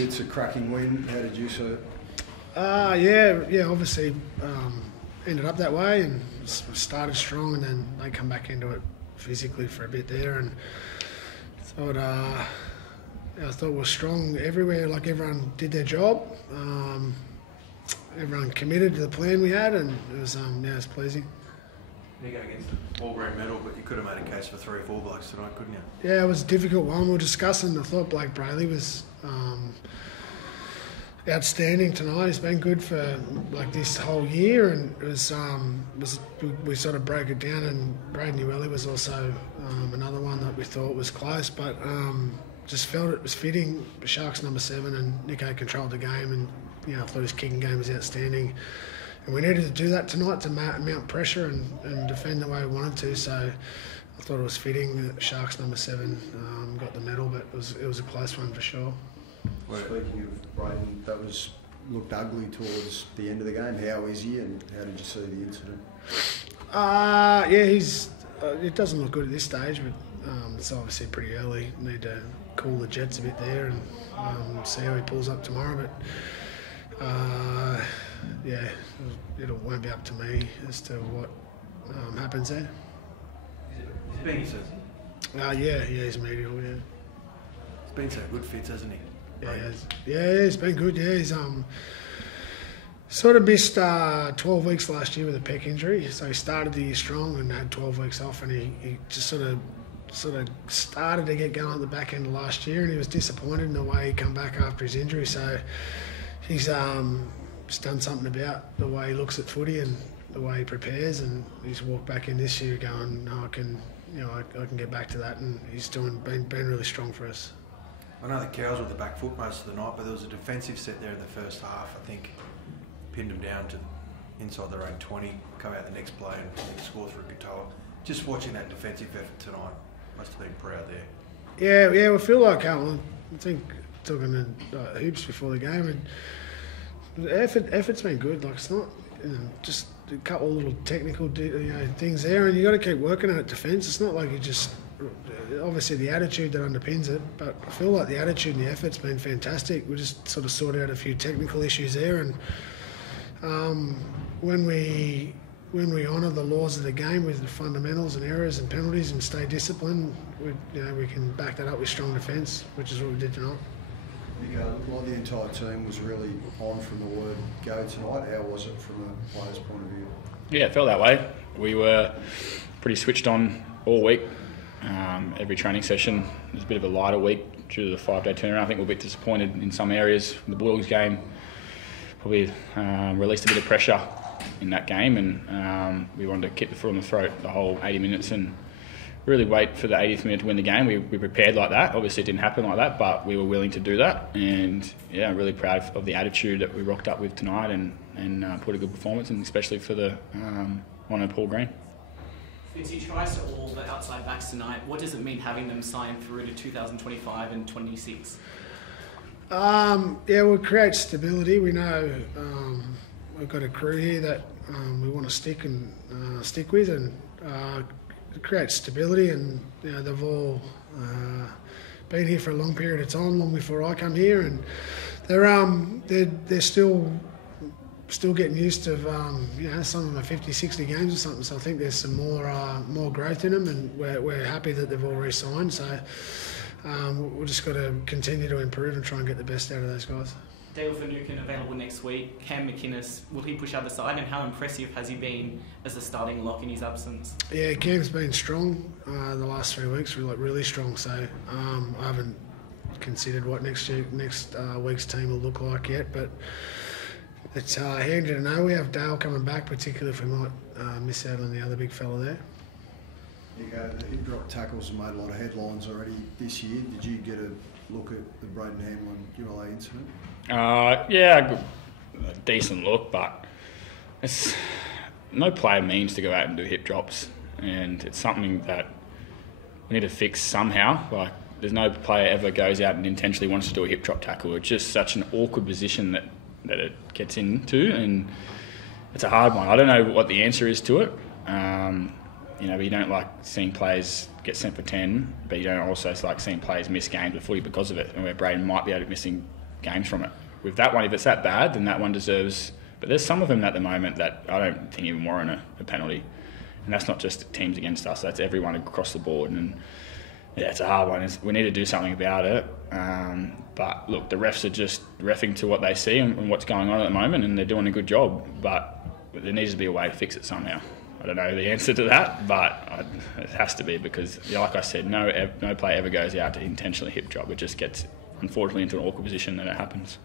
It's a cracking win. How did you see it? Yeah. Obviously, ended up that way and started strong, and then they come back into it physically for a bit there, and thought I thought it was strong everywhere. Like, everyone did their job. Everyone committed to the plan we had, and it was pleasing. You go against the All Green medal, but you could have made a case for 3 or 4 blokes tonight, couldn't you? Yeah, it was a difficult one. We were discussing. I thought Blake Brayley was outstanding tonight. He's been good for like this whole year, and it was we sort of broke it down. And Braden Newelly was also another one that we thought was close, but just felt it was fitting. Sharks number 7, and Nico controlled the game, and I thought his kicking game was outstanding. And we needed to do that tonight to mount pressure and defend the way we wanted to. So I thought it was fitting that Sharks number 7 got the medal, but it was a close one for sure. Speaking of Braden, that looked ugly towards the end of the game. How is he, and how did you see the incident? It doesn't look good at this stage, but it's obviously pretty early. Need to cool the jets a bit there and see how he pulls up tomorrow. But it won't be up to me as to what happens there. He's been, he says. He's medial, yeah. He's been so good, Fitz, hasn't he? He's been good, yeah. He's sort of missed 12 weeks last year with a pec injury. So he started the year strong and had 12 weeks off, and he just sort of started to get going at the back end of last year, and he was disappointed in the way he come back after his injury. So he's just done something about the way he looks at footy and the way he prepares, and he's walked back in this year going, I can get back to that, and he's been really strong for us. I know the Cows were the back foot most of the night, but there was a defensive set there in the first half. I think pinned them down to inside their own 20, come out the next play and score through Katoa. Just watching that defensive effort tonight, must have been proud there. Yeah, we feel like I think talking to Hoops before the game, and the effort's been good. Like, it's not just a couple of little technical things there, and you got to keep working at it. Defence. It's not like you just. Obviously the attitude that underpins it, but I feel like the attitude and the effort's been fantastic. We just sort of sorted out a few technical issues there, and when we honour the laws of the game with the fundamentals and errors and penalties and stay disciplined, we can back that up with strong defence, which is what we did tonight. Like the entire team was really on from the word go tonight. How was it from a player's point of view? Yeah, it felt that way. We were pretty switched on all week. Every training session was a bit of a lighter week due to the 5-day turnaround. I think we're a bit disappointed in some areas. The Bulldogs game probably released a bit of pressure in that game, and we wanted to keep the foot on the throat the whole 80 minutes and really wait for the 80th minute to win the game. We prepared like that. Obviously it didn't happen like that, but we were willing to do that, and I'm really proud of the attitude that we rocked up with tonight and put a good performance, and especially for the one of Paul Green. Fitz, he tries to all the outside backs tonight. What does it mean having them sign through to 2025 and 26? We'll create stability. We know we've got a crew here that we want to stick with, and create stability. And they've all been here for a long period of time, long before I come here, and they're still getting used to, some of them are 50, 60 games or something, so I think there's some more growth in them, and we're happy that they've all re-signed, so we've just got to continue to improve and try and get the best out of those guys. Dale Finucane available next week. Cam McInnes, will he push either side, and how impressive has he been as a starting lock in his absence? Yeah, Cam's been strong the last 3 weeks, really strong, so I haven't considered what next week's team will look like yet, but it's handy to know. We have Dale coming back, particularly if we might miss out on the other big fella there. The hip drop tackles have made a lot of headlines already this year. Did you get a look at the Braden Hamlin-Newelly incident? A decent look, but it's no player means to go out and do hip drops, and it's something that we need to fix somehow. Like, there's no player ever goes out and intentionally wants to do a hip drop tackle. It's just such an awkward position that it gets into, and it's a hard one. I don't know what the answer is to it. You don't like seeing players get sent for 10, but you don't also like seeing players miss games of footy because of it, and where Braden might be able to missing games from it. With that one, if it's that bad, then that one deserves. But there's some of them at the moment that I don't think even warrant a penalty, and that's not just teams against us. That's everyone across the board. And yeah, it's a hard one. We need to do something about it. But look, the refs are just reffing to what they see and what's going on at the moment, and they're doing a good job. But there needs to be a way to fix it somehow. I don't know the answer to that, but it has to be, because, like I said, no player ever goes out to intentionally hip drop. It just gets, unfortunately, into an awkward position, and it happens.